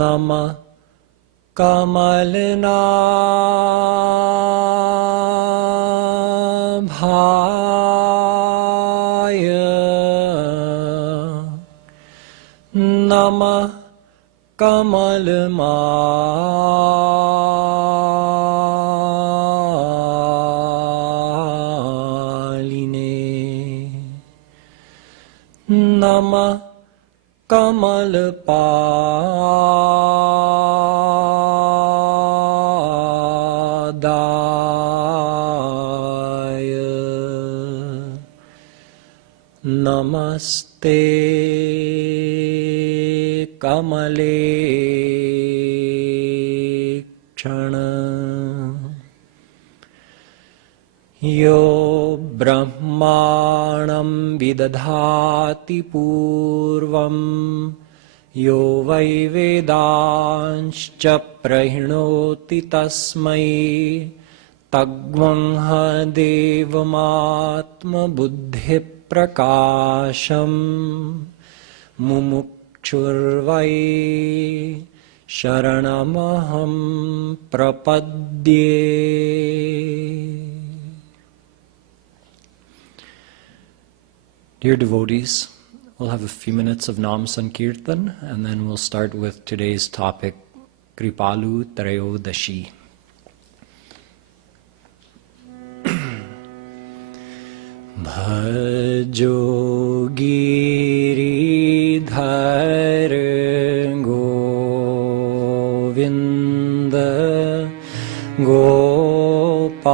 Namah Kamalnabhaya Namah Kamalmaline Namah Kamalpadaya Namaste Kamale Kshana Yo Brahmanam Vidadhati Purvam Yo Vai Vedanscha Prahinoti Tasmai Tagvangha Devamatma Buddhi Prakasham Mumukshurvai Sharanamaham Prapadye. Dear devotees, we'll have a few minutes of Nam Sankirtan and then we'll start with today's topic, Kripalu Trayodashi. Bhajo Giridhar Govinda Gopala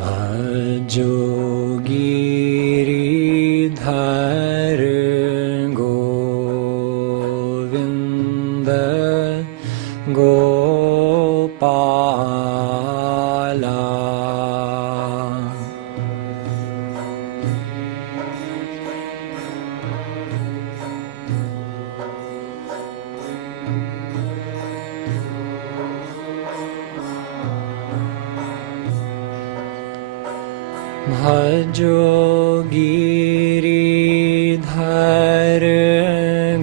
Bhajo Giridhar Govinda Gopala Bhajo Giridhar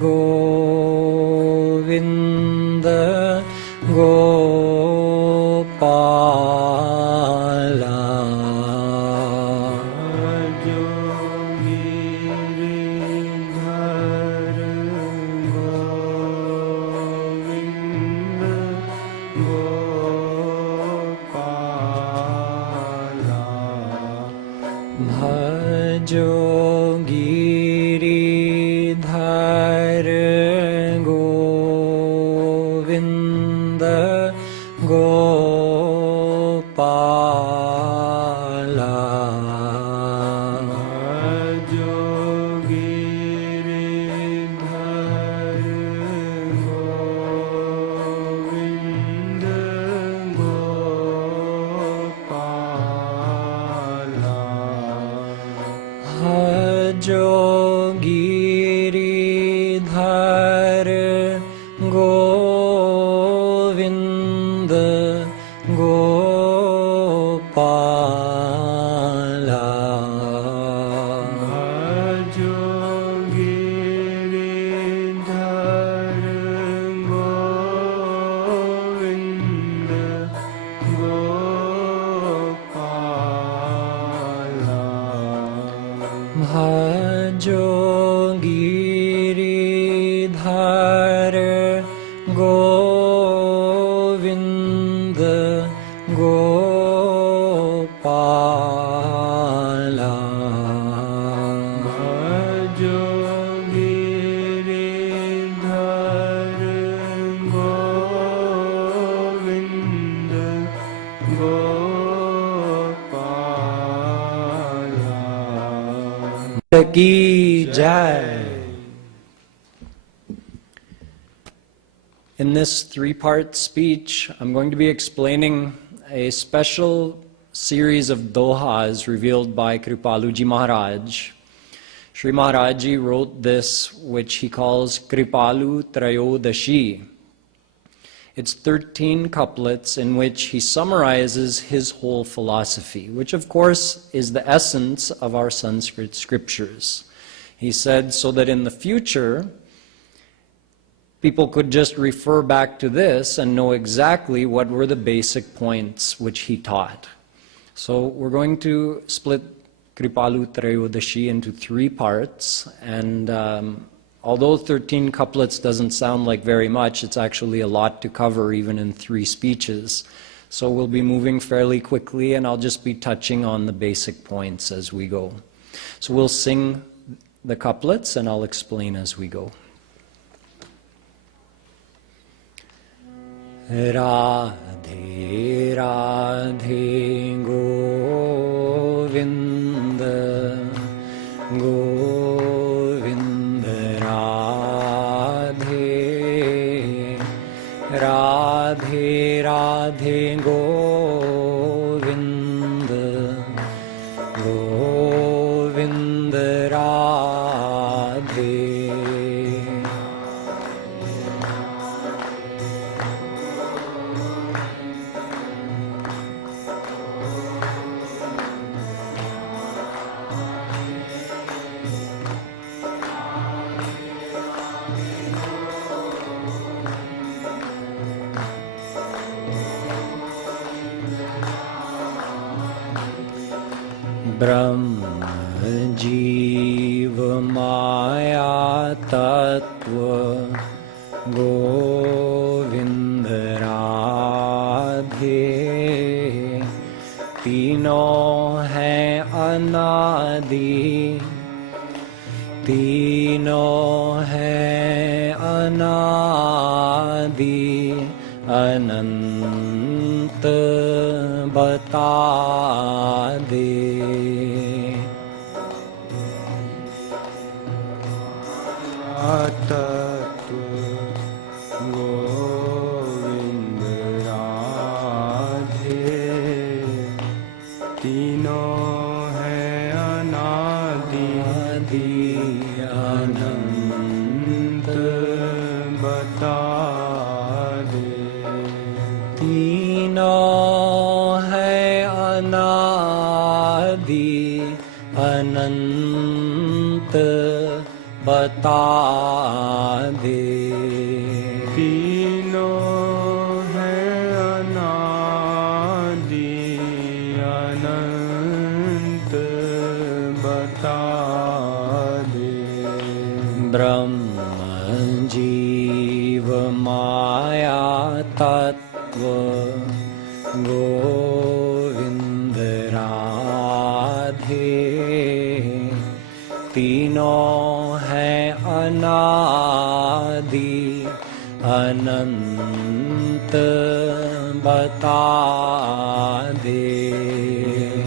Govinda Gopala Bhajo Giridhar Govinda Gopala Bhajo Giridhar Govinda Gopala Bhajo Giridhar Govinda Gopala Bhajo Giridhar Govinda Gopala Bhajo Giridhar Govinda Gopala Bhajo Giridhar Govinda Gopala Bhajo Giridhar Govinda Gopala Ki Jai. In this three-part speech, I'm going to be explaining a special series of Dohas revealed by Kripaluji Maharaj. Sri Maharaj Ji wrote this, which he calls Kripalu Trayodashi. It's 13 couplets in which he summarizes his whole philosophy, which of course is the essence of our Sanskrit scriptures. He said so that in the future, people could just refer back to this and know exactly what were the basic points which he taught. So we're going to split Kripalu Trayodashi into 3 parts, and although 13 couplets doesn't sound like very much, it's actually a lot to cover even in 3 speeches. So we'll be moving fairly quickly, and I'll just be touching on the basic points as we go. So we'll sing the couplets and I'll explain as we go. Radhe Radhe Govinda Govinda Radhe Radhe Radhe Govinda Govinda Radhe Brahma Jiva Maya Tattva Govinda Radhe Tino hai anadi Tino hai anadi Ananta bata de Tattva Govinda Radhe Tino hai anadi Ananta bata Tino hai anadi Ananta bata de Tino hai anadi Ananta bata de Brahma Jiva Maya Tattva Govinda Radhe Tino hai anadi Ananta bata de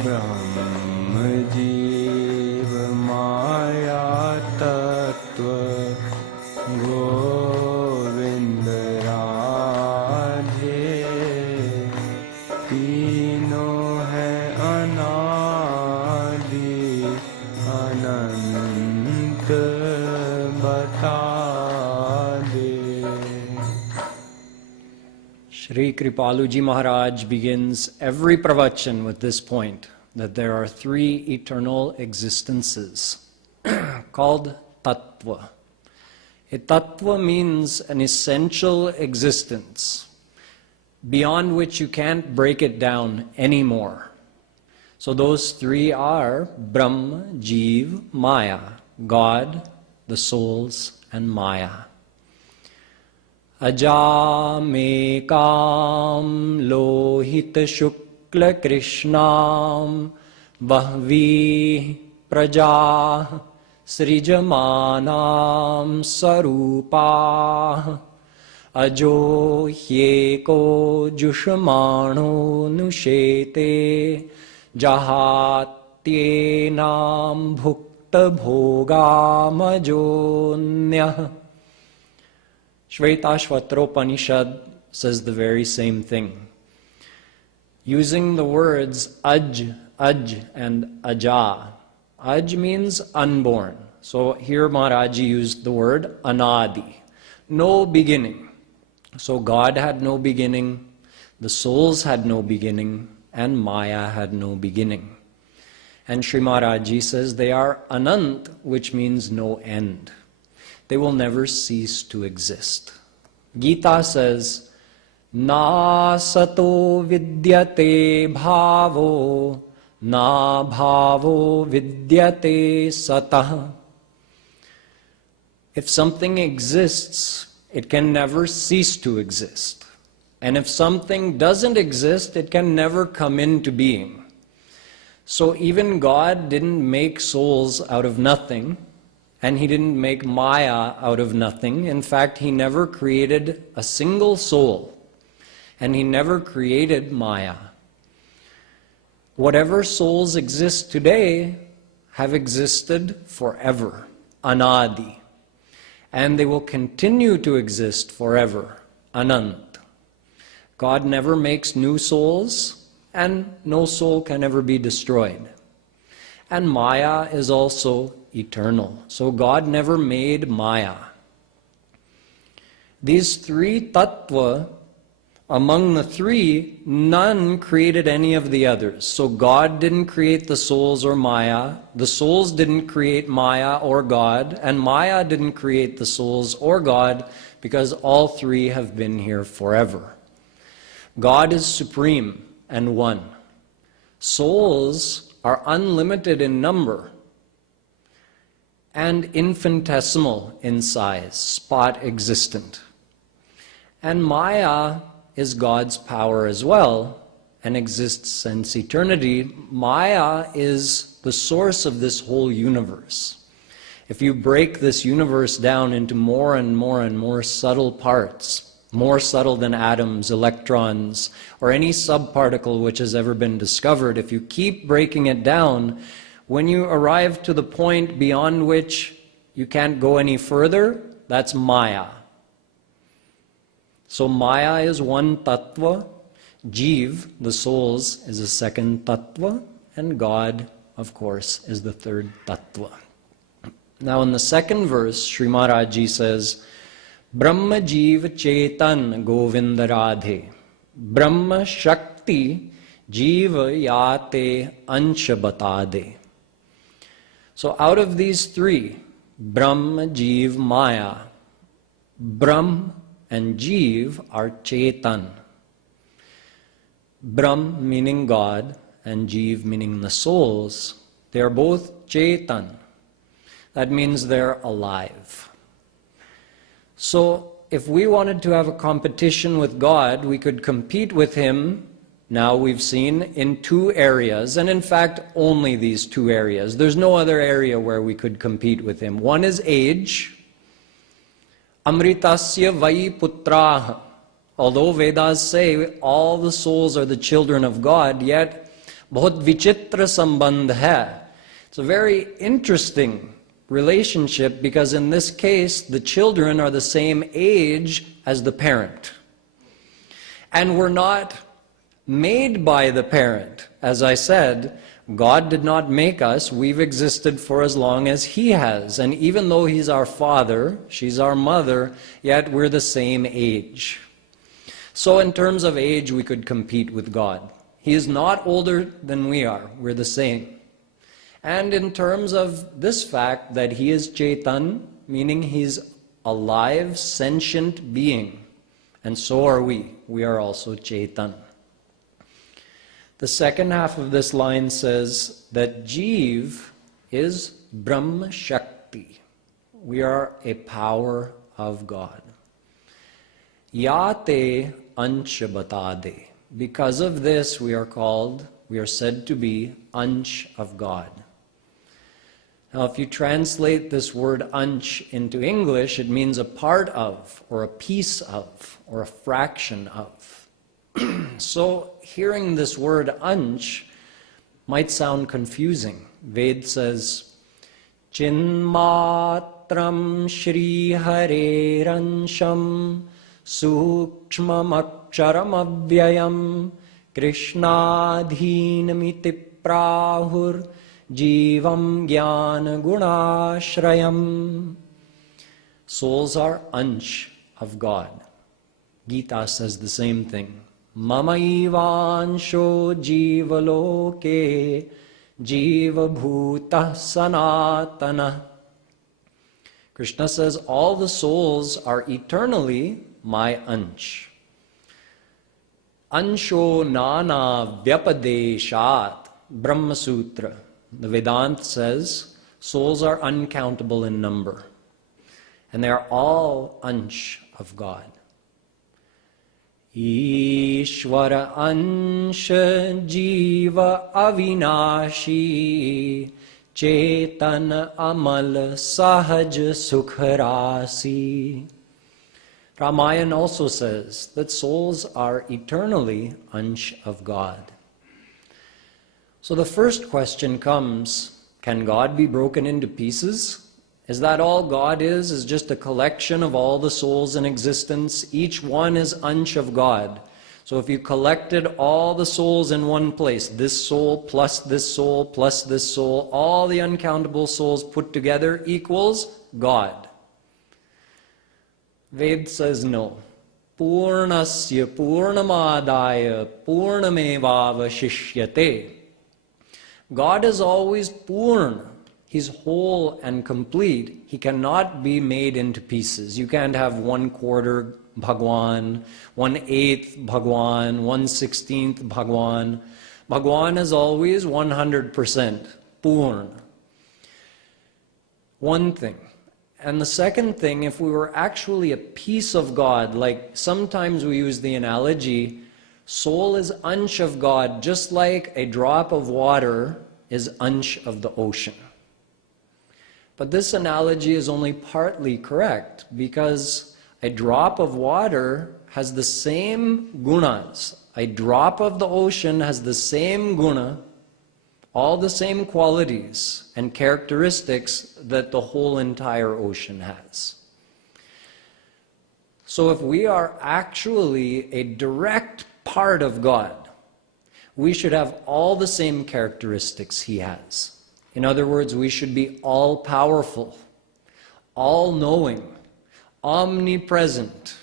Brahma Jiva Maya Tattva Govinda Radhe Tino hai anadi Ananta bata de Sri Kripaluji Maharaj begins every pravachan with this point, that there are 3 eternal existences called tattva. A tattva means an essential existence beyond which you can't break it down anymore. So those 3 are Brahma, Jeev, Maya, God, the souls, and Maya. Ajamekam lohita shukla krishnam bahvi praja srijamanam sarupa ajo hyeko jushamano nushete jahatyenam bhukta bhogamajonyah. Shvetashvatropanishad says the very same thing. Using the words aj, and aja. Aj means unborn. So here Maharaji used the word anadi, no beginning. So God had no beginning, the souls had no beginning, and Maya had no beginning. And Sri Maharaji says they are anant, which means no end. They will never cease to exist. Gita says, na sato vidyate bhavo, na bhavo vidyate satah. If something exists, it can never cease to exist. And if something doesn't exist, it can never come into being. So even God didn't make souls out of nothing, and He didn't make Maya out of nothing. In fact, He never created a single soul, and He never created Maya. Whatever souls exist today have existed forever, anadi, and they will continue to exist forever, anant. God never makes new souls, and no soul can ever be destroyed. And Maya is also eternal. So God never made Maya. These three tattva, among the three, none created any of the others. So God didn't create the souls or Maya, the souls didn't create Maya or God, and Maya didn't create the souls or God, because all three have been here forever. God is supreme and one. Souls are unlimited in number and infinitesimal in size, spot existent. And Maya is God's power as well and exists since eternity. Maya is the source of this whole universe. If you break this universe down into more and more and more subtle parts, more subtle than atoms, electrons, or any subparticle which has ever been discovered, if you keep breaking it down, when you arrive to the point beyond which you can't go any further, that's Maya. So Maya is one tattva, Jeev, the souls, is a second tattva, and God, of course, is the third tattva. Now in the second verse, Sri Maharaji says, Brahma Jeev Chetan Govinda Radhe, Brahma Shakti Jiva Yate Ansha Batade. So out of these three, Brahma, Jeev, Maya, Brahm and Jeev are Chetan. Brahm meaning God and Jeev meaning the souls. They are both Chetan. That means they're alive. So if we wanted to have a competition with God, we could compete with Him, now we've seen, in two areas, and in fact only these two areas. There's no other area where we could compete with Him. One is age. Amritasya vai putraha. Although Vedas say all the souls are the children of God, yet bahut vichitra sambandh hai. It's a very interesting relationship, because in this case the children are the same age as the parent. And we're not made by the parent. As I said, God did not make us. We've existed for as long as He has. And even though He's our father, she's our mother, yet we're the same age. So in terms of age, we could compete with God. He is not older than we are. We're the same. And in terms of this fact that He is Chetan, meaning He's a live, sentient being, and so are we. We are also Chetan. The second half of this line says that Jeev is Brahma Shakti. We are a power of God. Yate Ansha Batade. Because of this, we are said to be Ansh of God. Now, if you translate this word ansh into English, it means a part of, or a piece of, or a fraction of. So, hearing this word ansh might sound confusing. Ved says, Chinmatram Shri Hare Ransham Sukshmam Aksharam Avyayam Krishnadhinamiti Prahur Jivam Jnana Gunashrayam. Souls are ansh of God. Gita says the same thing. Mamaivansho jivaloke jiva bhuta sanatana. Krishna says all the souls are eternally my ansh. Ansho nana vyapadeshat. Brahma Sutra. The Vedanta says souls are uncountable in number. And they are all ansh of God. Ishvara ansha jiva avinashi chetan amal sahaj sukharasi. Ramayana also says that souls are eternally ansh of God. So the first question comes, can God be broken into pieces? Is that all God is just a collection of all the souls in existence? Each one is ansh of God. So if you collected all the souls in one place, this soul plus this soul plus this soul, all the uncountable souls put together equals God. Ved says no. Purnasya purnamadaya purnamevavashishyate. God is always purna. He's whole and complete. He cannot be made into pieces. You can't have 1/4 Bhagwan, 1/8 Bhagwan, 1/16 Bhagwan. Bhagwan is always 100% Purna. One thing. And the second thing, if we were actually a piece of God, like sometimes we use the analogy, soul is ansh of God, just like a drop of water is ansh of the ocean. But this analogy is only partly correct, because a drop of water has the same gunas. A drop of the ocean has the same guna, all the same qualities and characteristics that the whole entire ocean has. So if we are actually a direct part of God, we should have all the same characteristics He has. In other words, we should be all-powerful, all-knowing, omnipresent.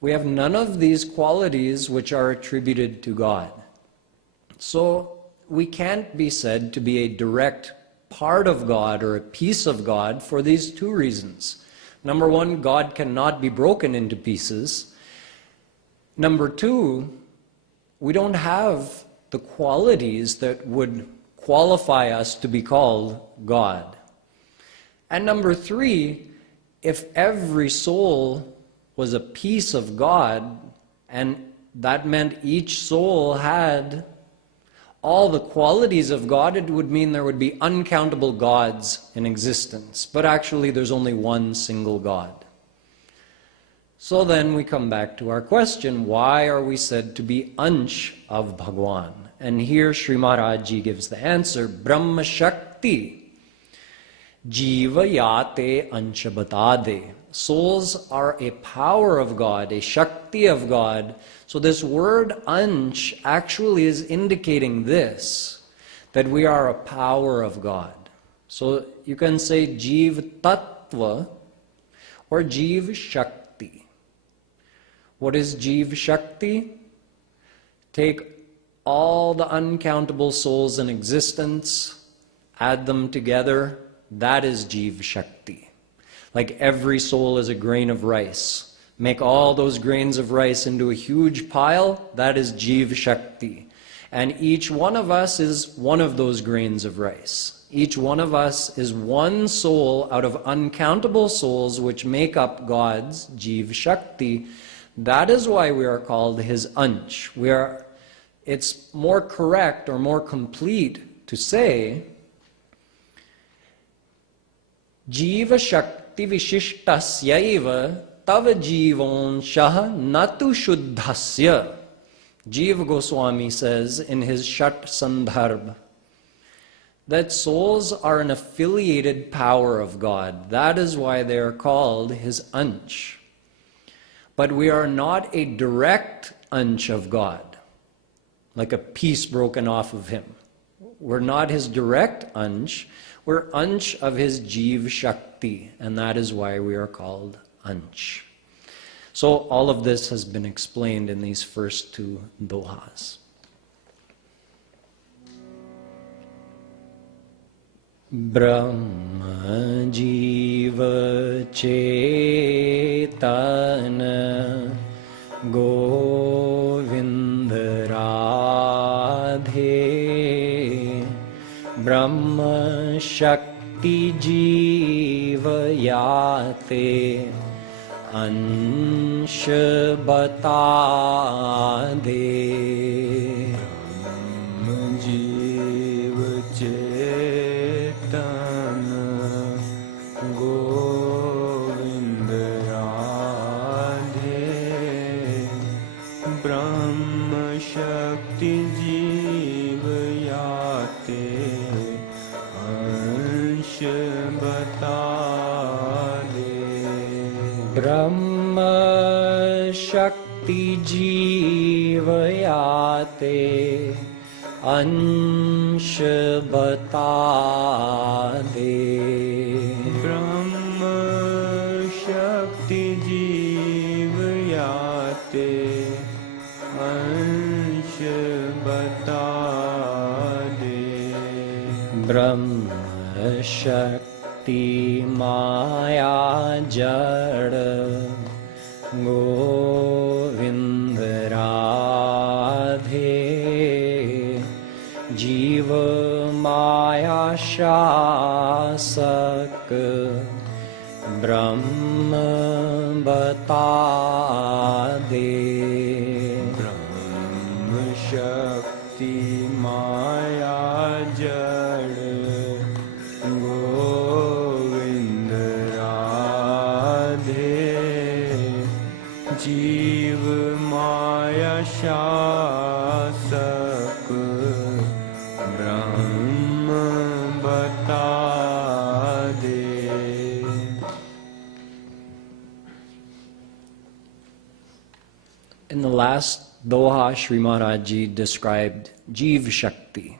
We have none of these qualities which are attributed to God. So we can't be said to be a direct part of God or a piece of God for these two reasons. Number one, God cannot be broken into pieces. Number two, we don't have the qualities that would qualify us to be called God. And number three, if every soul was a piece of God, and that meant each soul had all the qualities of God, it would mean there would be uncountable gods in existence. But actually there's only one single God. So then we come back to our question, why are we said to be ansh of Bhagwan? And here Sri Maharaj Ji gives the answer, Brahma Shakti Jiva Yate Ansha Batade. Souls are a power of God, a Shakti of God. So this word ansh actually is indicating this, that we are a power of God. So you can say Jiv Tattva or Jiv Shakti. What is Jiv Shakti? Take all the uncountable souls in existence, add them together, that is Jiv Shakti. Like every soul is a grain of rice. Make all those grains of rice into a huge pile, that is Jiv Shakti. And each one of us is one of those grains of rice. Each one of us is one soul out of uncountable souls which make up God's Jiv Shakti. That is why we are called His ansh. It's more correct or more complete to say Jiva Shakti Vishishtasyaiva Tava Jivonshah Natu Shuddhasya. Jiva Goswami says in his Shat Sandarbh that souls are an affiliated power of God. That is why they are called His ansh. But we are not a direct ansh of God, like a piece broken off of Him. We're not his direct ansh, we're ansh of his Jeev Shakti, and that is why we are called ansh. So all of this has been explained in these first two dohas. Brahma Jiva Chetana Govinda Radhe Brahma Shakti Jiva Yate Ansh Bata De Brahma Jiva Chetana Govinda Radhe Brahma Shakti Jiva Yate Ansh Bata De Brahma Shakti Jiva Yate Ansh Bata De Brahma Shakti Jiva Yate Ansh Bata De Brahma Shakti Maya Jada Govinda Radhe Jiva Maya Shasak Brahma Bata De Brahma Shakti Maya Jada Govinda Radhe Jiva Maya Shasak Brahma Bata De. In the last doha, Sri Maharaj Ji described Jeev Shakti.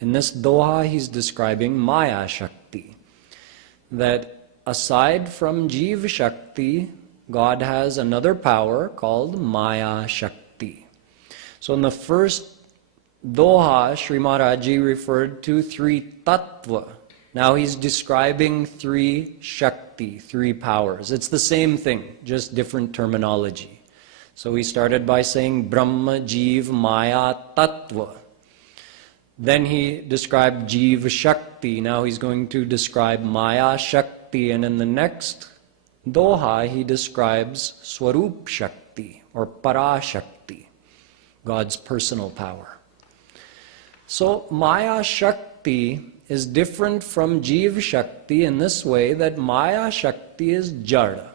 In this doha, he's describing Maya Shakti. That aside from Jeev Shakti, God has another power called Maya Shakti. So in the first doha, Sri Maharaj Ji referred to three tattva. Now he's describing three Shakti, three powers. It's the same thing, just different terminology. So he started by saying Brahma, Jeev, Maya, Tattva. Then he described Jeev Shakti. Now he's going to describe Maya Shakti. And in the next doha, he describes Swarup Shakti or Para Shakti, God's personal power. So Maya Shakti is different from Jeev Shakti in this way that Maya Shakti is Jada.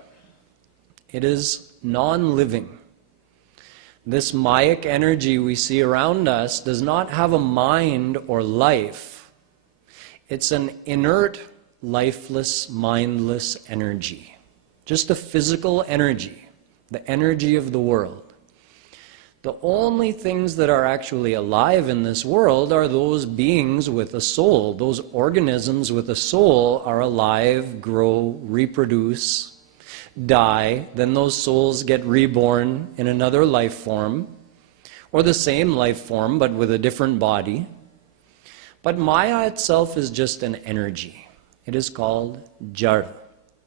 It is non-living. This Mayic energy we see around us does not have a mind or life. It's an inert, lifeless, mindless energy. Just a physical energy, the energy of the world. The only things that are actually alive in this world are those beings with a soul. Those organisms with a soul are alive, grow, reproduce, die, then those souls get reborn in another life form, or the same life form but with a different body. But Maya itself is just an energy. It is called Jada.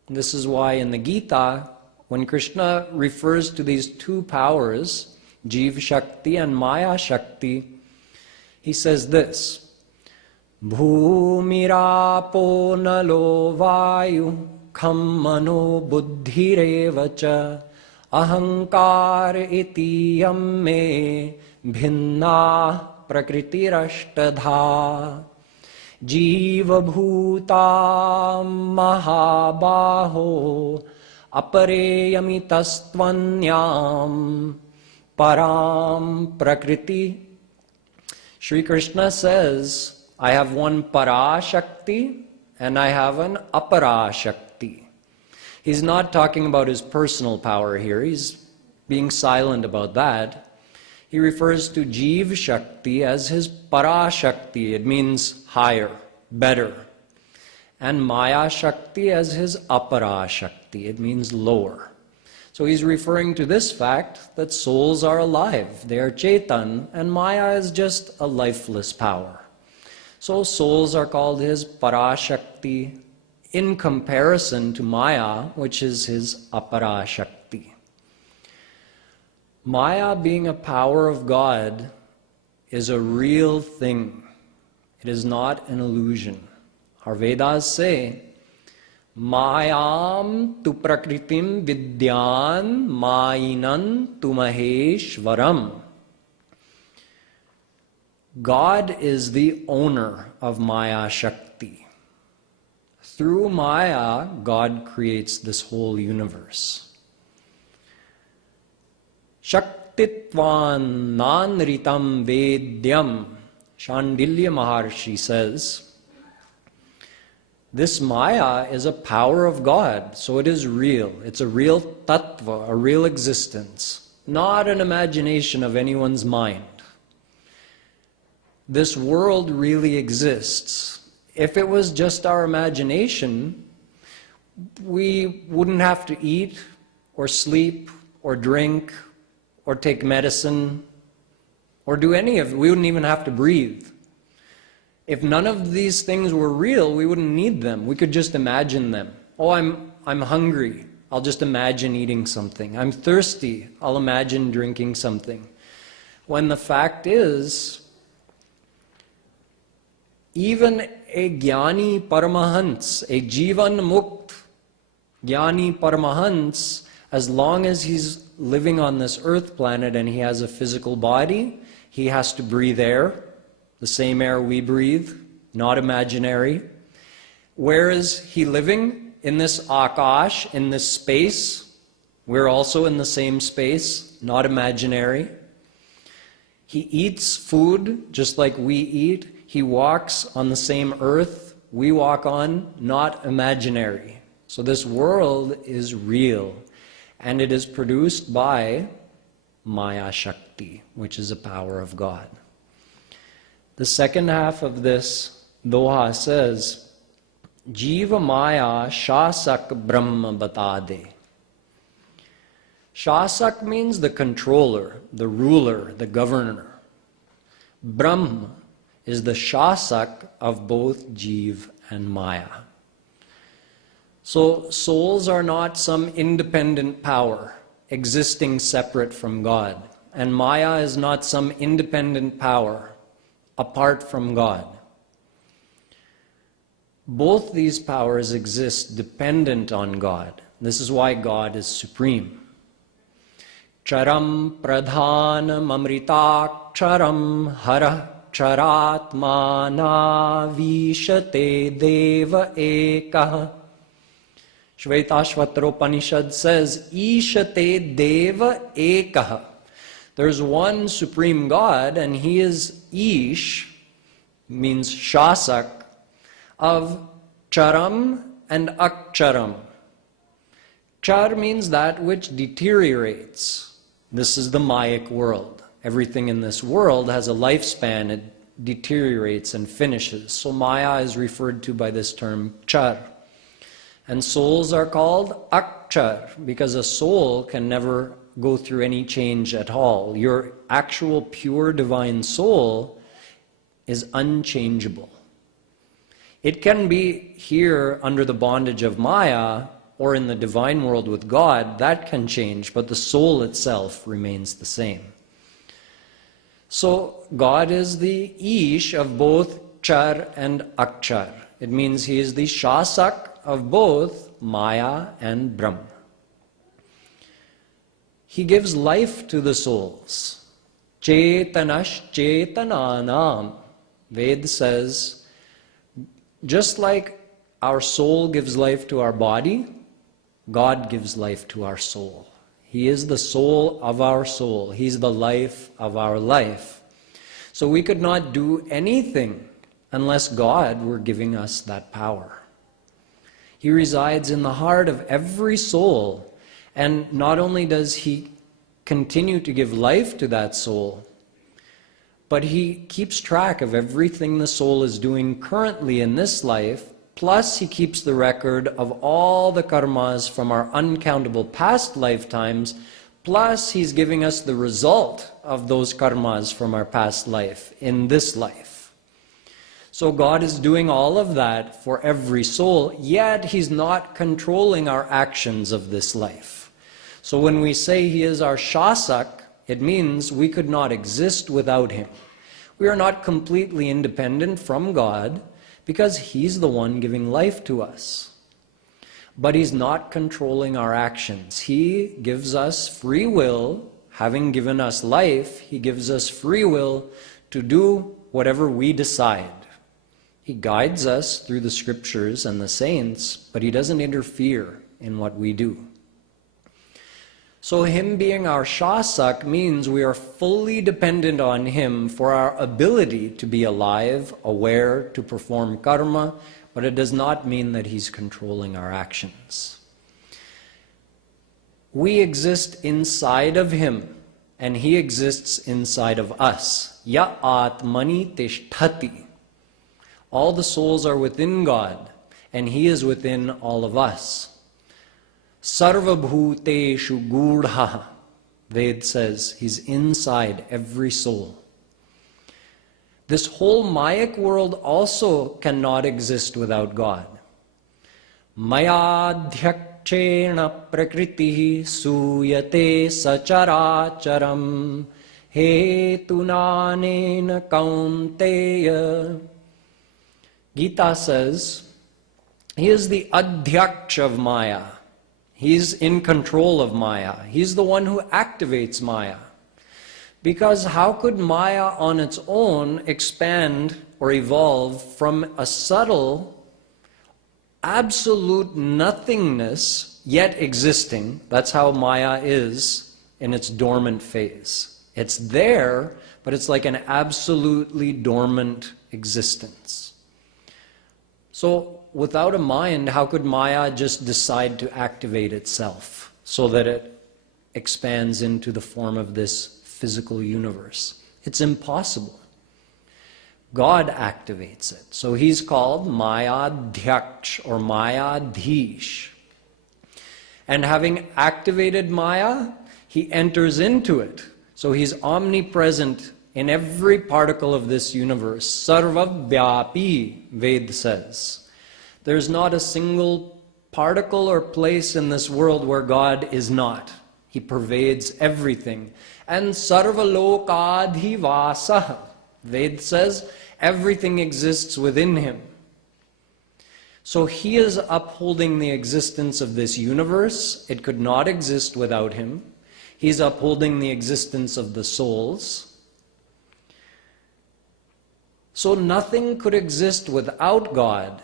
This is why in the Gita, when Krishna refers to these two powers, Jeev Shakti and Maya Shakti, he says this: Bhumirapo nalo vayu kham mano buddhirevacha ahankar iti yamme bhinna prakritirashtadha jiva bhuta mahabaho apareyamitastvanyam param prakriti. Shri Krishna says, I have one para shakti and I have an apara shakti. He's not talking about his personal power here. He's being silent about that. he refers to Jeev Shakti as his Para Shakti. It means higher, better. And Maya Shakti as his Apara Shakti. It means lower. So he's referring to this fact that souls are alive. They are Chetan, and Maya is just a lifeless power. So souls are called his Para Shakti in comparison to Maya, which is his Apara Shakti. Maya, being a power of God, is a real thing. It is not an illusion. Our Vedas say, Mayam tu prakritim vidyan mayinan tu maheshvaram. God is the owner of Maya Shakti. Through Maya, God creates this whole universe. Shaktitvan nanritam vedyam, Shandilya Maharshi says, this Maya is a power of God, so it is real. It's a real tattva, a real existence, not an imagination of anyone's mind. This world really exists. If it was just our imagination, we wouldn't have to eat or sleep or drink or take medicine or do any of it. We wouldn't even have to breathe. If none of these things were real, we wouldn't need them. We could just imagine them. Oh, I'm hungry. I'll just imagine eating something. I'm thirsty. I'll imagine drinking something. When the fact is, even a Jnani Paramahans, a Jivan Mukt Jnani Paramahans, as long as he's living on this earth planet and he has a physical body, he has to breathe air. The same air we breathe, not imaginary. Where is he living? In this akash, in this space. We're also in the same space, not imaginary. He eats food just like we eat. He walks on the same earth we walk on, not imaginary. So this world is real, and it is produced by Maya Shakti, which is a power of God. The second half of this Doha says, Jiva Maya Shasak Brahma Batade. Shasak means the controller, the ruler, the governor. Brahma is the Shasak of both Jiva and Maya. So souls are not some independent power existing separate from God. And Maya is not some independent power apart from God. Both these powers exist dependent on God. This is why God is supreme. Charam pradhanam amritaksharam hara charatmana vishate deva ekah. Shvetashvataropanishad says, Ishate deva ekah. There's one supreme God, and he is Ish, means Shasak, of Charam and Akcharam. Char means that which deteriorates. This is the Mayic world. Everything in this world has a lifespan. It deteriorates and finishes. So Maya is referred to by this term Char. And souls are called Akchar, because a soul can never go through any change at all. Your actual pure divine soul is unchangeable. It can be here under the bondage of Maya or in the divine world with God. That can change, but the soul itself remains the same. So God is the Ish of both Char and Akchar. It means he is the Shasak of both Maya and Brahma. He gives life to the souls. Chetanash chetananam. Ved says, just like our soul gives life to our body, God gives life to our soul. He is the soul of our soul. He's the life of our life. So we could not do anything unless God were giving us that power. He resides in the heart of every soul. And not only does he continue to give life to that soul, but he keeps track of everything the soul is doing currently in this life, plus he keeps the record of all the karmas from our uncountable past lifetimes, plus he's giving us the result of those karmas from our past life in this life. So God is doing all of that for every soul, yet he's not controlling our actions of this life. So when we say he is our shasak, it means we could not exist without him. We are not completely independent from God because he's the one giving life to us. But he's not controlling our actions. He gives us free will. Having given us life, he gives us free will to do whatever we decide. He guides us through the scriptures and the saints, but he doesn't interfere in what we do. So him being our shasak means we are fully dependent on him for our ability to be alive, aware, to perform karma, but it does not mean that he's controlling our actions. We exist inside of him, and he exists inside of us. Ya atmani tishtati. All the souls are within God, and he is within all of us. Sarvabhuteshu gudha. Ved says he's inside every soul. This whole Mayic world also cannot exist without God. Mayadhyakchena prakritihi suyate sacharacharam hetunanena kaunteya. Gita says he is the adhyaksh of Maya. He's in control of Maya. He's the one who activates Maya. Because how could Maya on its own expand or evolve from a subtle, absolute nothingness, yet existing? That's how Maya is in its dormant phase. It's there, but it's like an absolutely dormant existence. So without a mind, how could Maya just decide to activate itself so that it expands into the form of this physical universe? It's impossible. God activates it. So he's called Mayadhyaksh or Mayadhish. And having activated Maya, he enters into it. So he's omnipresent in every particle of this universe. Sarvavyapi, Ved says. There's not a single particle or place in this world where God is not. He pervades everything. And sarvalokadhivasah, Ved says, everything exists within him. So he is upholding the existence of this universe. It could not exist without him. He's upholding the existence of the souls. So nothing could exist without God.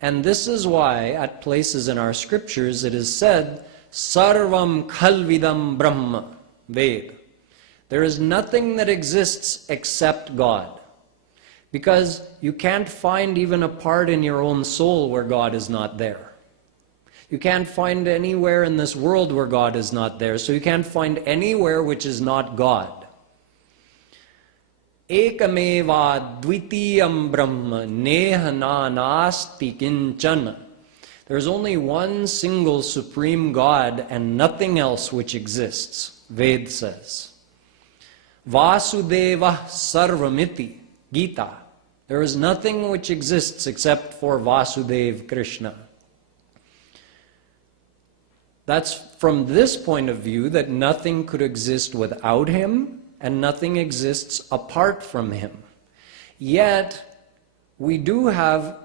And this is why at places in our scriptures it is said, Sarvam khalvidam brahma, Ved. There is nothing that exists except God. Because you can't find even a part in your own soul where God is not there. You can't find anywhere in this world where God is not there. So you can't find anywhere which is not God. Ekameva dvitiyam brahma neha nasti kinchana. There's only one single supreme God and nothing else which exists, Ved says. Vasudeva sarvamiti, Gita. There is nothing which exists except for Vasudev Krishna. That's from this point of view that nothing could exist without him and nothing exists apart from him. Yet, we do have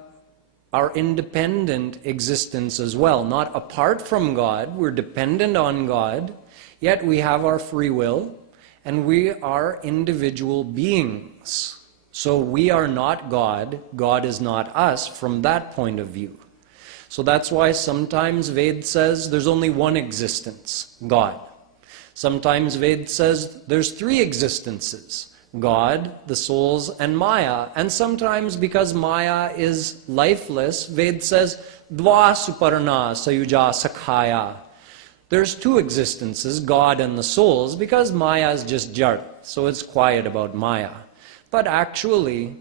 our independent existence as well. Not apart from God, we're dependent on God, yet we have our free will, and we are individual beings. So we are not God, God is not us from that point of view. So that's why sometimes Ved says there's only one existence, God. Sometimes Ved says there's three existences, God, the souls, and Maya. And sometimes because Maya is lifeless, Ved says, Dva suparna sayuja sakhaya. There's two existences, God and the souls, because Maya is just jad, so it's quiet about Maya. But actually,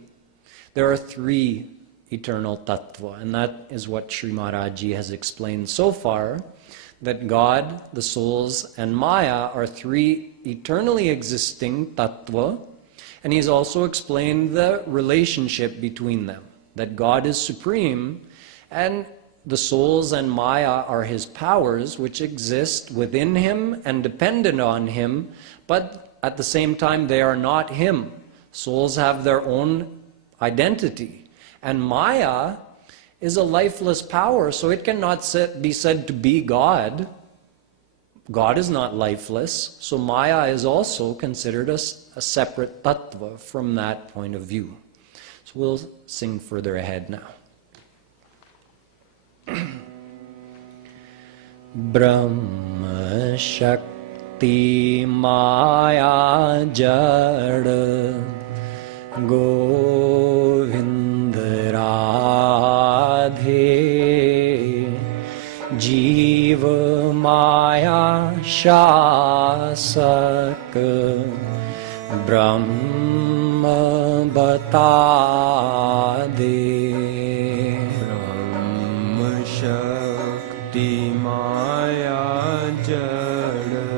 there are three eternal tattva, and that is what Sri Maharaj Ji has explained so far, that God, the souls, and Maya are three eternally existing tattva, and he's also explained the relationship between them, that God is supreme, and the souls and Maya are his powers which exist within him and dependent on him, but at the same time they are not him. Souls have their own identity, and Maya is a lifeless power, so it cannot be said to be God. God is not lifeless, so Maya is also considered a separate tattva from that point of view. So we'll sing further ahead now. Brahma Shakti Maya Jada Govinda Radhe Jiva Maya Shasak Brahma Bata De Brahma Shakti Maya Jada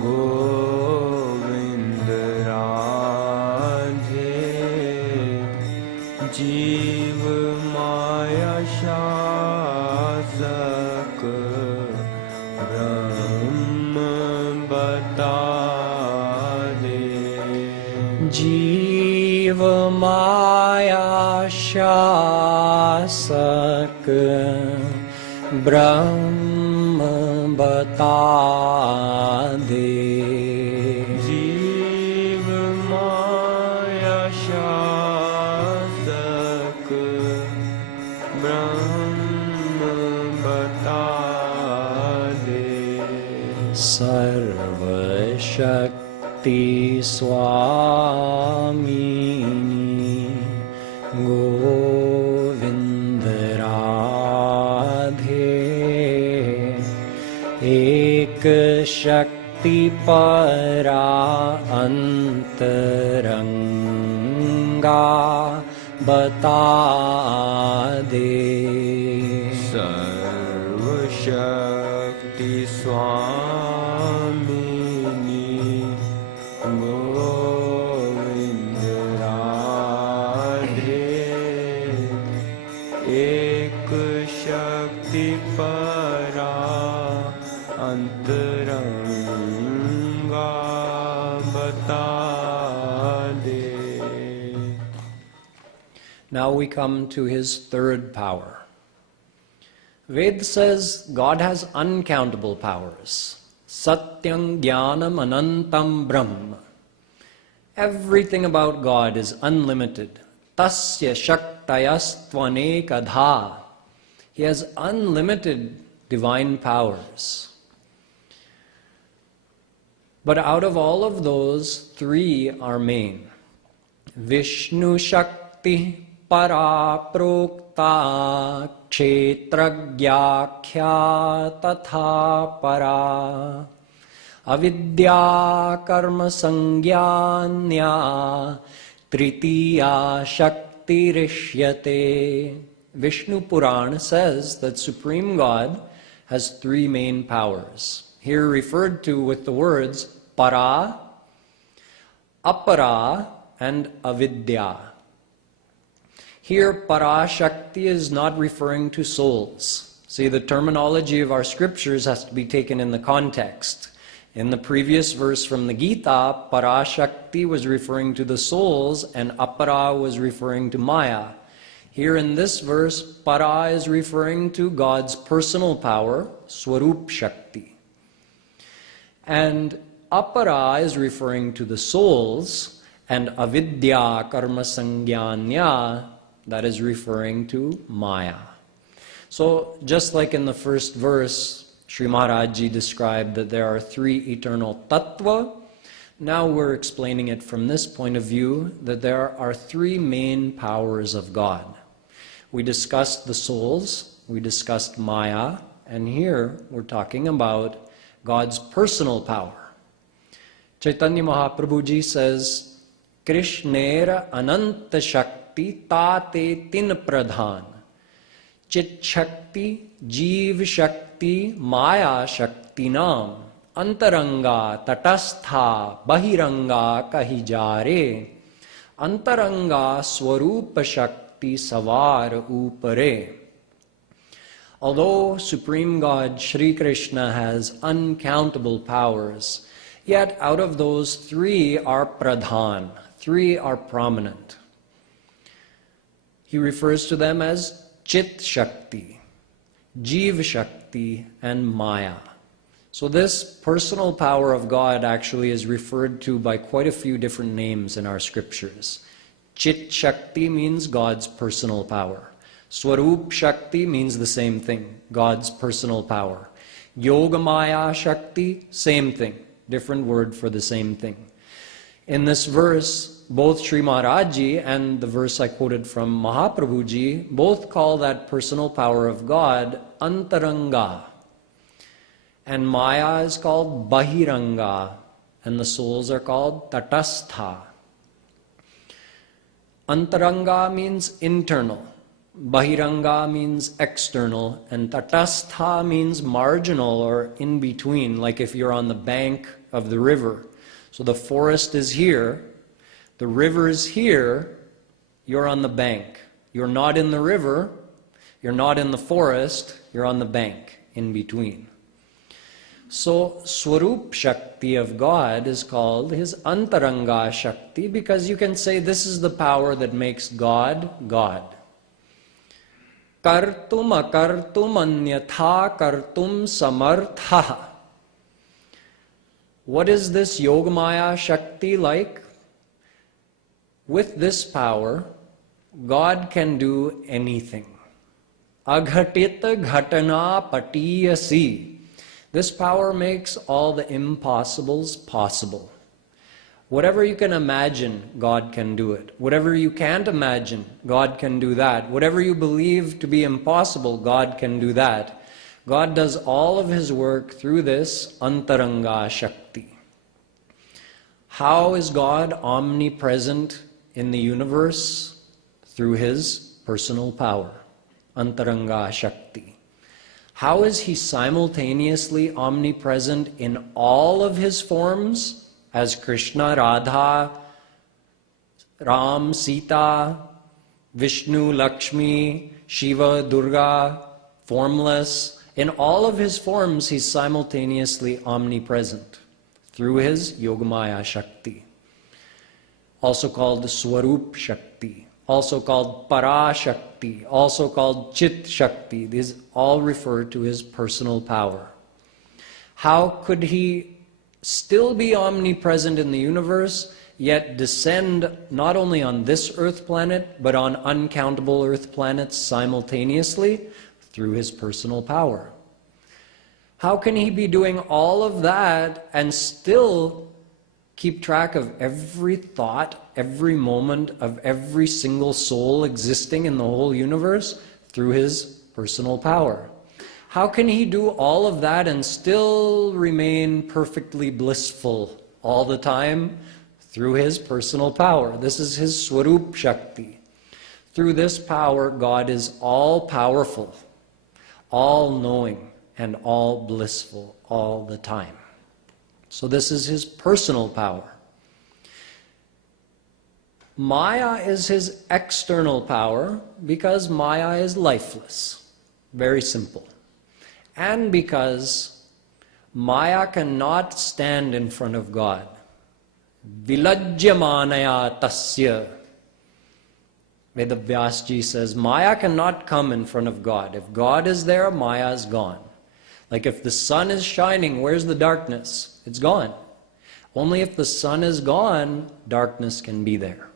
Govinda Radhe Jiva Maya Shasak Brahma Bata De Jiva Maya Shasak Brahma Bata De Jiva Maya Shasak Brahma Bata De Sarva Shakti Swamini Govinda Radhe Ek Shakti Para Antaranga Bata De Sarva Shakti Swamini Govinda Radhe Ek Shakti Para Antaranga Bata De. Now we come to his third power. Ved says God has uncountable powers. Satyam Jnanam Anantam Brahma. Everything about God is unlimited. Tasya Shaktayastvanekadha. He has unlimited divine powers. But out of all of those, three are main. Vishnu Shakti Paraprokta Kshetragyakya Tatha Para Avidya Karma Sangyanya Tritiya Shakti Rishyate. Vishnu Puran says that Supreme God has three main powers, here referred to with the words para, apara, and avidya. Here, Parashakti is not referring to souls. See, the terminology of our scriptures has to be taken in the context. In the previous verse from the Gita, Parashakti was referring to the souls and Apara was referring to Maya. Here in this verse, Para is referring to God's personal power, Swarup Shakti. And Apara is referring to the souls, and Avidya Karma Sangyanya, that is referring to Maya. So just like in the first verse, Sri Maharaj Ji described that there are three eternal tattva. Now we're explaining it from this point of view, that there are three main powers of God. We discussed the souls, we discussed Maya, and here we're talking about God's personal power. Chaitanya Mahaprabhu Ji says, Krishnera Ananta Shakti Tate Tin Pradhan. Chit Shakti, Jeev Shakti, Maya Shakti Nam. Antaranga Tatastha Bahiranga Kahijare. Antaranga Swarupa Shakti Savar Upare. Although Supreme God Shri Krishna has uncountable powers, yet out of those three are pradhan, three are prominent. He refers to them as Chit Shakti, Jeev Shakti, and Maya. So this personal power of God actually is referred to by quite a few different names in our scriptures. Chit Shakti means God's personal power. Swarup Shakti means the same thing, God's personal power. Yogamaya Shakti, same thing, different word for the same thing. In this verse, both Sri Maharaj Ji and the verse I quoted from Mahaprabhuji both call that personal power of God Antaranga. And Maya is called Bahiranga, and the souls are called Tatastha. Antaranga means internal, Bahiranga means external, and Tatastha means marginal or in between, like if you're on the bank of the river. So the forest is here, the river is here, you're on the bank. You're not in the river, you're not in the forest, you're on the bank, in between. So Swarup Shakti of God is called his Antaranga Shakti because you can say this is the power that makes God, God. Kartum akartum anyatha kartum samartha. What is this Yogamaya Shakti like? With this power, God can do anything. Aghatita ghatana patiyasi. This power makes all the impossibles possible. Whatever you can imagine, God can do it. Whatever you can't imagine, God can do that. Whatever you believe to be impossible, God can do that. God does all of his work through this Antaranga Shakti. How is God omnipresent in the universe? Through his personal power, Antaranga Shakti. How is he simultaneously omnipresent in all of his forms as Krishna, Radha, Ram, Sita, Vishnu, Lakshmi, Shiva, Durga, formless? In all of his forms, he's simultaneously omnipresent through his Yogamaya Shakti, also called the Swarup Shakti, also called Para Shakti, also called Chit Shakti. These all refer to his personal power. How could he still be omnipresent in the universe, yet descend not only on this earth planet, but on uncountable earth planets simultaneously? Through his personal power. How can he be doing all of that and still keep track of every thought, every moment of every single soul existing in the whole universe? Through his personal power. How can he do all of that and still remain perfectly blissful all the time? Through his personal power. This is his Swarup Shakti. Through this power, God is all-powerful, all-knowing, and all-blissful all the time. So this is his personal power. Maya is his external power because Maya is lifeless. Very simple. And because Maya cannot stand in front of God. Vilajyamanaya tasya. Vedavyasji says, Maya cannot come in front of God. If God is there, Maya is gone. Like if the sun is shining, where's the darkness? It's gone. Only if the sun is gone, darkness can be there.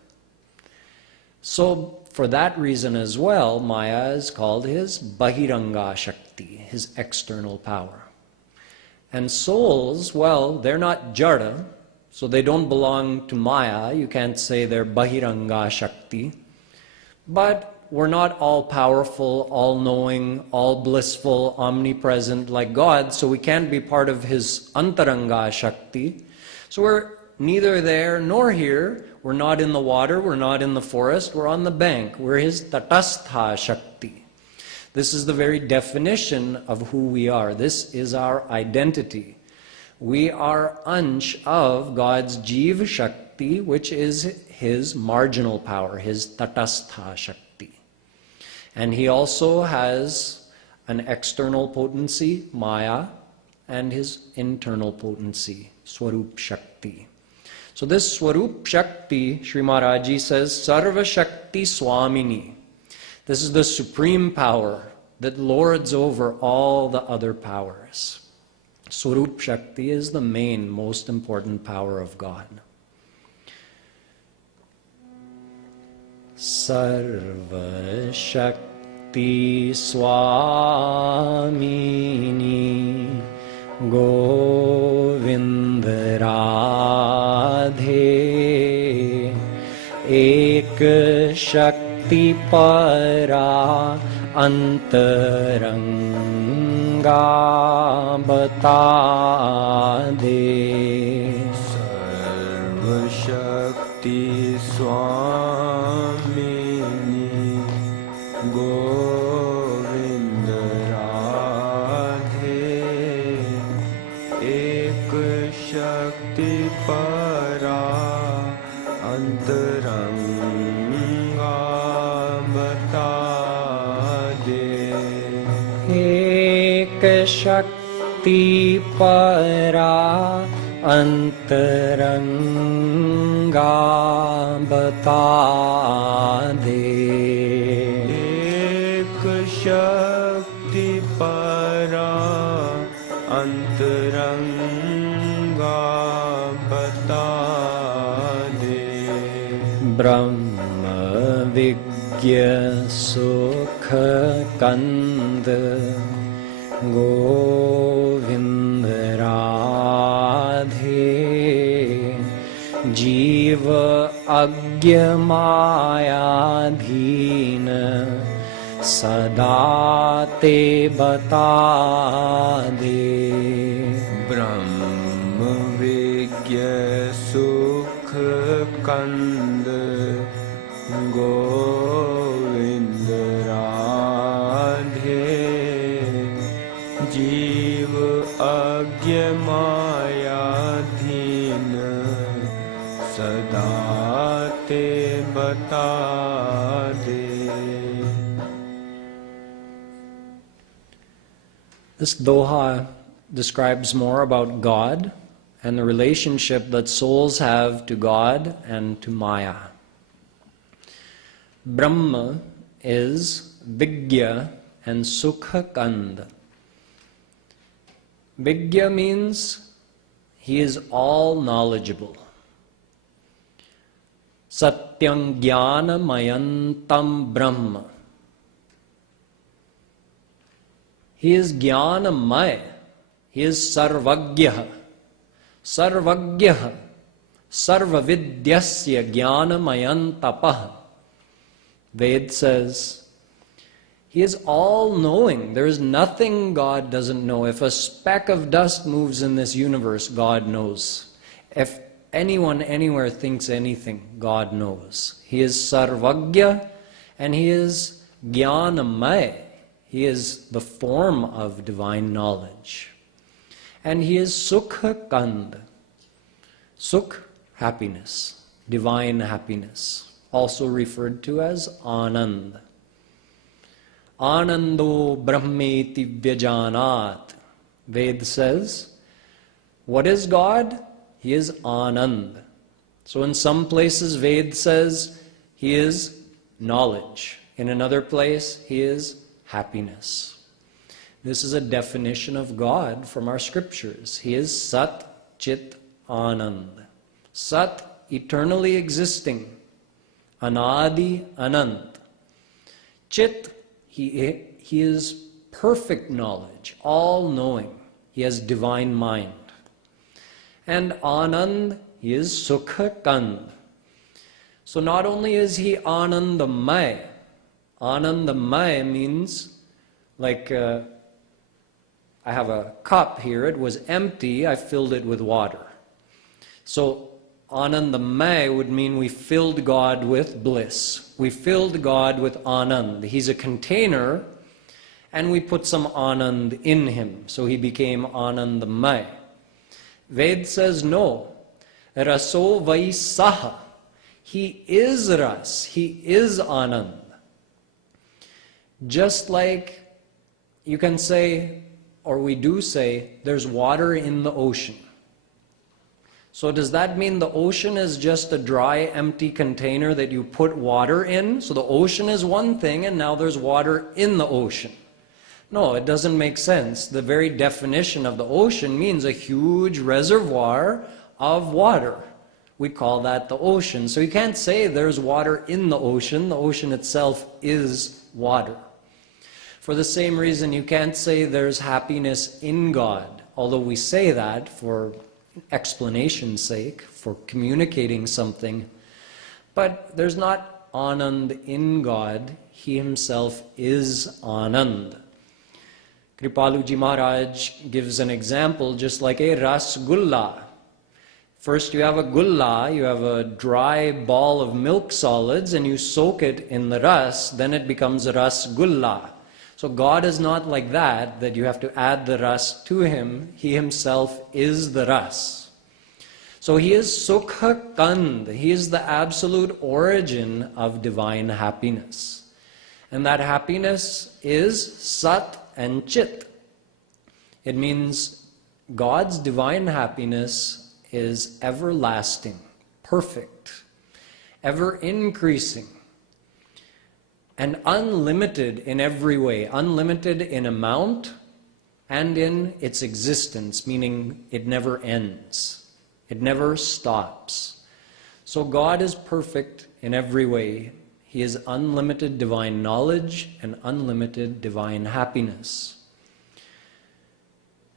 So for that reason as well, Maya is called his Bahiranga Shakti, his external power. And souls, well, they're not Jada, so they don't belong to Maya. You can't say they're Bahiranga Shakti. But we're not all-powerful, all-knowing, all-blissful, omnipresent like God, so we can't be part of his Antaranga Shakti. So we're neither there nor here. We're not in the water, we're not in the forest, we're on the bank. We're his tatastha Shakti. This is the very definition of who we are. This is our identity. We are ansh of God's Jiva Shakti, which is his marginal power, his tatastha Shakti. And he also has an external potency, Maya, and his internal potency, Swarup Shakti. So this Swarup Shakti, Sri Maharaj Ji says, Sarva Shakti Swamini. This is the supreme power that lords over all the other powers. Swarup Shakti is the main, most important power of God. Sarva Shakti Swamini Govinda Radhe Ek Shakti Para Antaranga Bata De Sarva Shakti Swamini Govinda Radhe Ek Shakti Para Antaranga Bata Ek Shakti Para Antaranga Bata De Ek Shakti Para Antaranga Bata De Brahma Vigya Sukha Kanda Govinda Radhe Jiva Agya Maya Dhina Sadate Bata De Brahma Vigya Sukha Kanda Govinda Radhe Jiva Agya Maya Dhina Sadate Bata De. This Doha describes more about God and the relationship that souls have to God and to Maya. Brahma is Vigya and Sukha Kanda. Vigya means he is all knowledgeable. Satyam Jnana Mayantam Brahma. He is Jnanamaya. He is Sarvagya. Sarvagya. Sarvavidyasya Jnanamayantapah. Ved says, he is all-knowing. There is nothing God doesn't know. If a speck of dust moves in this universe, God knows. If anyone anywhere thinks anything, God knows. He is Sarvagya and he is Jnanamaya. He is the form of divine knowledge. And he is Sukha Kanda. Sukh, happiness, divine happiness, also referred to as Anand. Anando Brahmeti Vyajanat. Ved says, what is God? He is Anand. So in some places Ved says he is knowledge. In another place he is happiness. This is a definition of God from our scriptures. He is Sat Chit Anand. Sat, eternally existing. Anadi Anant. Chit, he is perfect knowledge, all-knowing. He has divine mind. And Anand, he is Sukha Kand. So not only is he Anandamaya, Anandamaya means like I have a cup here, it was empty, I filled it with water. So Anandamay would mean we filled God with bliss. We filled God with Anand. He's a container, and we put some Anand in him. So he became Anandamay. Ved says no. Raso vai saha. He is ras. He is Anand. Just like you can say, or we do say, there's water in the ocean. So does that mean the ocean is just a dry, empty container that you put water in? So the ocean is one thing, and now there's water in the ocean. No, it doesn't make sense. The very definition of the ocean means a huge reservoir of water. We call that the ocean. So you can't say there's water in the ocean. The ocean itself is water. For the same reason, you can't say there's happiness in God, although we say that for explanation's sake, for communicating something. But there's not Anand in God. He himself is Anand. Kripaluji Maharaj gives an example just like a rasgulla. First you have a gulla, you have a dry ball of milk solids, and you soak it in the ras, then it becomes a rasgulla. So God is not like that you have to add the ras to him. He himself is the ras. So he is Sukha Kand. He is the absolute origin of divine happiness. And that happiness is Sat and Chit. It means God's divine happiness is everlasting, perfect, ever increasing, and unlimited in every way, unlimited in amount and in its existence, meaning it never ends. It never stops. So God is perfect in every way. He is unlimited divine knowledge and unlimited divine happiness.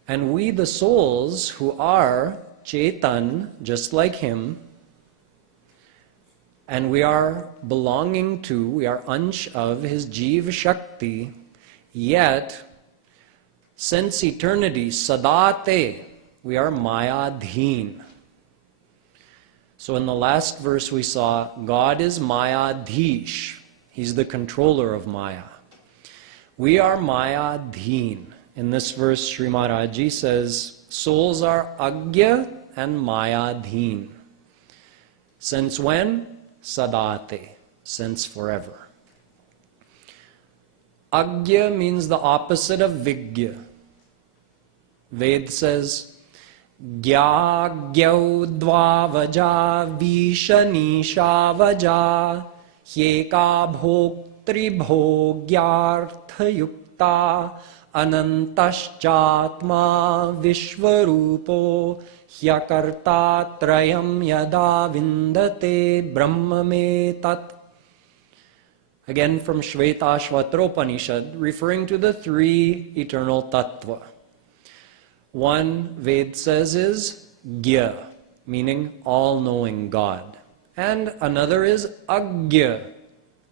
And we, the souls who are Chetan, just like him, and we are belonging to, we are ansh of his Jiva Shakti, yet since eternity, sadate, we are Mayadheen. So in the last verse we saw, God is Mayadhish. He's the controller of Maya. We are Mayadheen. In this verse, Sri Maharaji says, souls are Agya and Mayadheen. Since when? Sadate, since forever. Agya means the opposite of Vigya. Ved says, Gya gyau dvavaja vishanisha vaja hyeka bhoktri bhogyartha yukta anantaschatma vishvarupo hyakarta trayam yada vindate brahma me tat. Again from Shvetashvatropanishad, referring to the three eternal tattva. One, Ved says, is Gya, meaning all-knowing God. And another is Agya,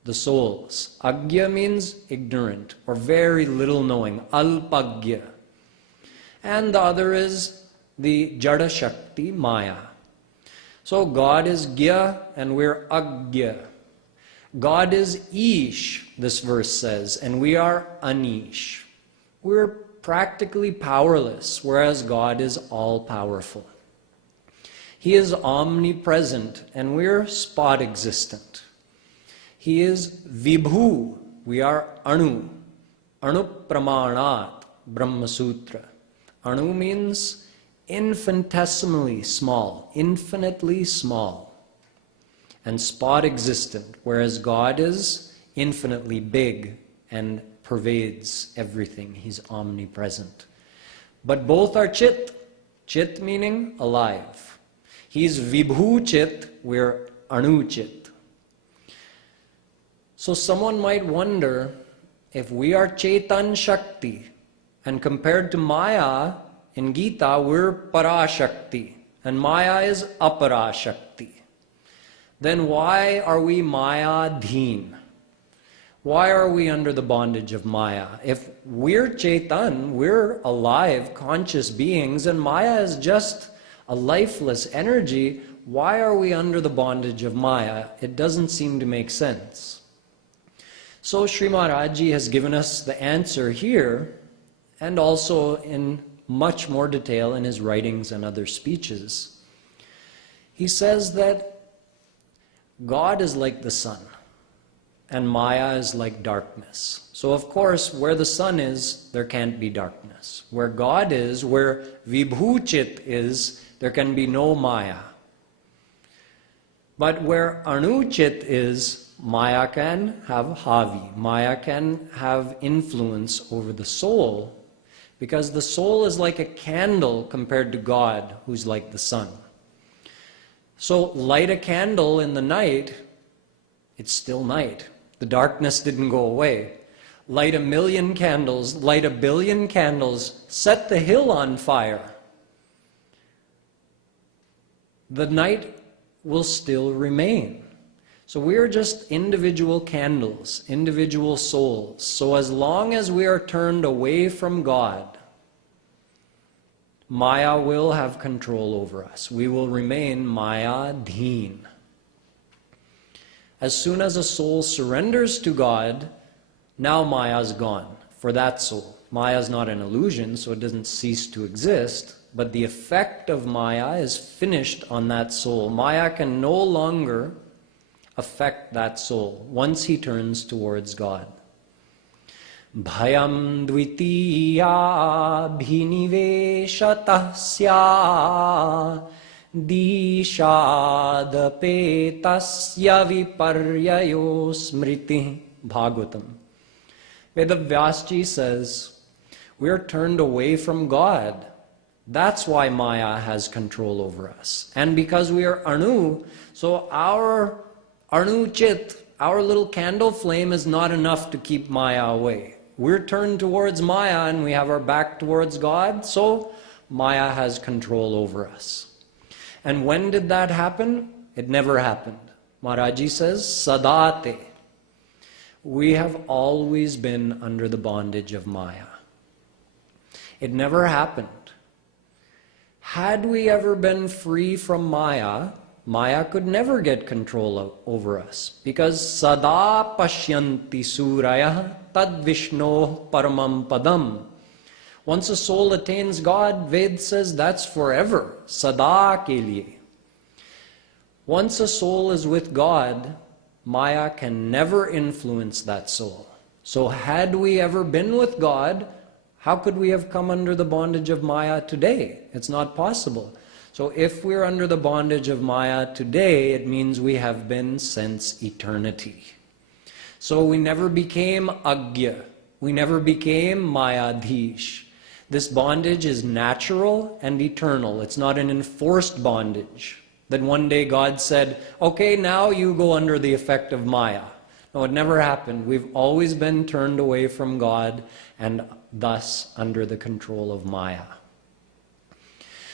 the souls. Agya means ignorant or very little knowing, Alpagya. And the other is the Jada Shakti, Maya. So God is Gya and we're Agya. God is Ish, this verse says, and we are Anish. We're practically powerless, whereas God is all-powerful. He is omnipresent, and we're spot-existent. He is Vibhu, we are Anu. Anu Pramanat, Brahma Sutra. Anu means infinitesimally small, infinitely small, and spot-existent, whereas God is infinitely big and pervades everything. He's omnipresent. But both are Chit. Chit meaning alive. He's Vibhu Chit, we're Anu Chit. So someone might wonder, if we are Chetan Shakti, and compared to Maya, in Gita, we're Parashakti, and Maya is Aparashakti. Then why are we Mayadheen? Why are we under the bondage of Maya? If we're Chetan, we're alive, conscious beings, and Maya is just a lifeless energy, why are we under the bondage of Maya? It doesn't seem to make sense. So Sri Maharaj Ji has given us the answer here, and also in much more detail in his writings and other speeches. He says that God is like the sun, and Maya is like darkness. So of course, where the sun is, there can't be darkness. Where God is, where Vibhuchit is, there can be no Maya. But where Anuchit is, Maya can have Havi. Maya can have influence over the soul, because the soul is like a candle compared to God, who's like the sun. So light a candle in the night, it's still night. The darkness didn't go away. Light 1,000,000 candles, light 1,000,000,000 candles, set the hill on fire. The night will still remain. So we are just individual candles, individual souls. So as long as we are turned away from God, Maya will have control over us. We will remain Maya-dheen. As soon as a soul surrenders to God, now Maya's gone for that soul. Maya's not an illusion, so it doesn't cease to exist, but the effect of Maya is finished on that soul. Maya can no longer affect that soul once he turns towards God. Bhayam dvitiya bhiniveshatasya dishadapetasya viparyayo smriti. Bhagavatam. Vedavyasji says, we are turned away from God. That's why Maya has control over us. And because we are Anu, so our Anu Chit, our little candle flame, is not enough to keep Maya away. We're turned towards Maya and we have our back towards God, so Maya has control over us. And when did that happen? It never happened. Maharaji says, Sadate. We have always been under the bondage of Maya. It never happened. Had we ever been free from Maya, Maya could never get control over us, because Sada Pashyanti Suraya Tad Vishno Paramam Padam. Once a soul attains God, Ved says that's forever, Sada ke liye. Once a soul is with God, Maya can never influence that soul. So had we ever been with God, how could we have come under the bondage of Maya today? It's not possible. So if we're under the bondage of Maya today, it means we have been since eternity. So we never became Agya. We never became Mayadhish. This bondage is natural and eternal. It's not an enforced bondage. That one day God said, okay, now you go under the effect of Maya. No, it never happened. We've always been turned away from God and thus under the control of Maya.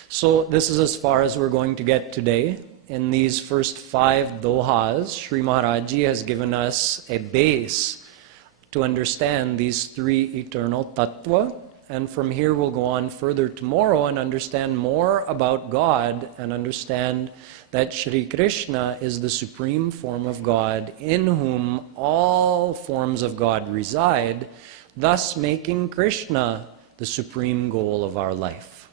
So this is as far as we're going to get today. In these first 5 dohas, Sri Maharaj Ji has given us a base to understand these 3 eternal tattva. And from here we'll go on further tomorrow and understand more about God and understand that Shri Krishna is the supreme form of God in whom all forms of God reside, thus making Krishna the supreme goal of our life.